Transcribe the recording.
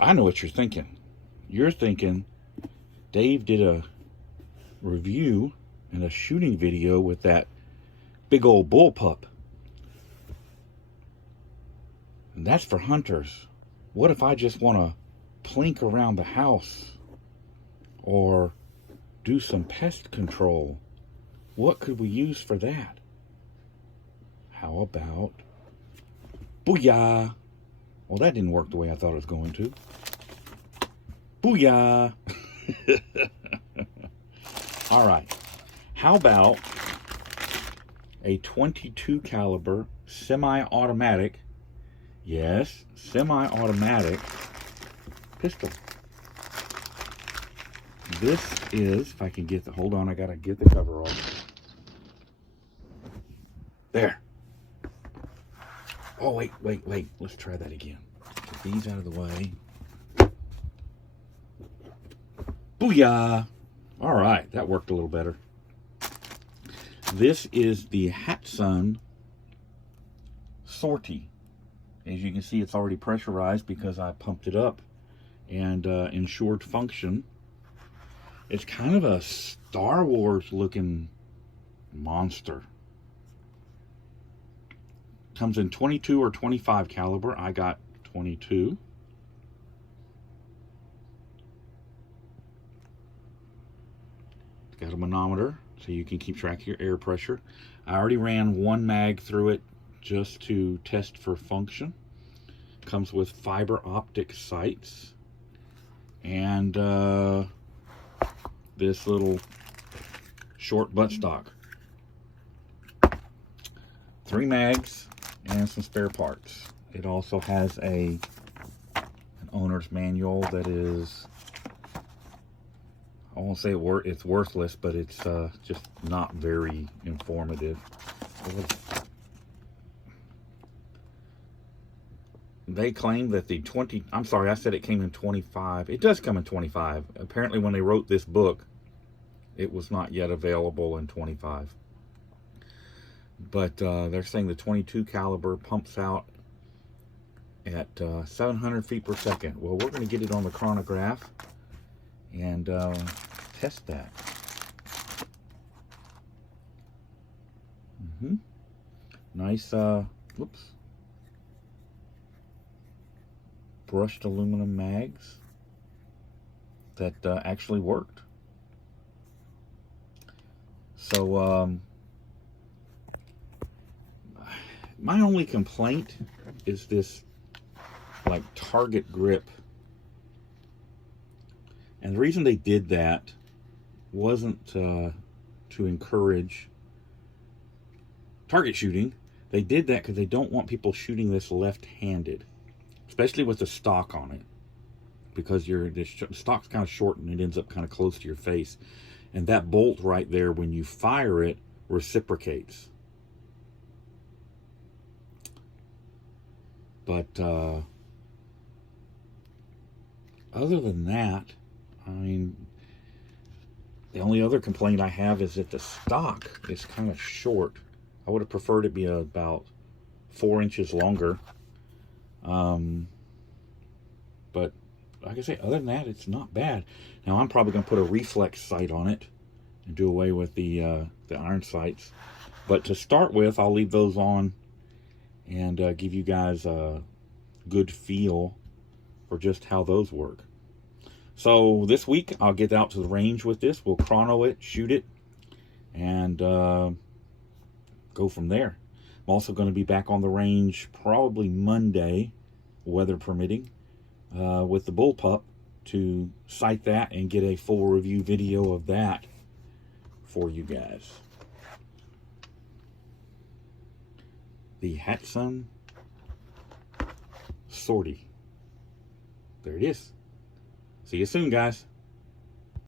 I know what you're thinking. You're thinking Dave did a review and a shooting video with that big old bullpup. And that's for hunters. What if I just want to plink around the house or do some pest control? What could we use for that? How about booyah? Well, that didn't work the way I thought it was going to. Booyah! All right. How about a 22 caliber semi-automatic, yes, semi-automatic pistol. This is, if I can get the, hold on, I gotta get the cover off. There. Oh, wait. Let's try that again. Get these out of the way. Booyah! All right, that worked a little better. This is the Hatsan Sortie. As you can see, it's already pressurized because I pumped it up and ensured function. It's kind of a Star Wars looking monster. Comes in 22 or 25 caliber. I got 22. It's got a manometer so you can keep track of your air pressure. I already ran one mag through it just to test for function. Comes with fiber optic sights and this little short buttstock. 3 mags and some spare parts. It also has an owner's manual that is, I won't say it's worthless, but it's just not very informative. They claim that the 20, I'm sorry, I said it came in 25. It does come in 25. Apparently when they wrote this book, it was not yet available in 25. But they're saying the 22 caliber pumps out at 700 feet per second. Well, we're going to get it on the chronograph and test that. Nice, whoops, brushed aluminum mags that actually worked. So my only complaint is this like target grip. And the reason they did that wasn't to encourage target shooting. They did that because they don't want people shooting this left-handed, especially with the stock on it, because the stock's kind of short and it ends up kind of close to your face. And that bolt right there, when you fire it, reciprocates. But other than that, I mean, the only other complaint I have is that the stock is kind of short. I would have preferred it be about 4 inches longer. But like I say, other than that, it's not bad. Now I'm probably going to put a reflex sight on it and do away with the iron sights. But to start with, I'll leave those on and give you guys a good feel for just how those work. So this week I'll get out to the range with this. We'll chrono it, shoot it, and go from there. I'm also going to be back on the range probably Monday, weather permitting, with the bullpup to sight that and get a full review video of that for you guys. The Hatsan Sortie. There it is. See you soon, guys.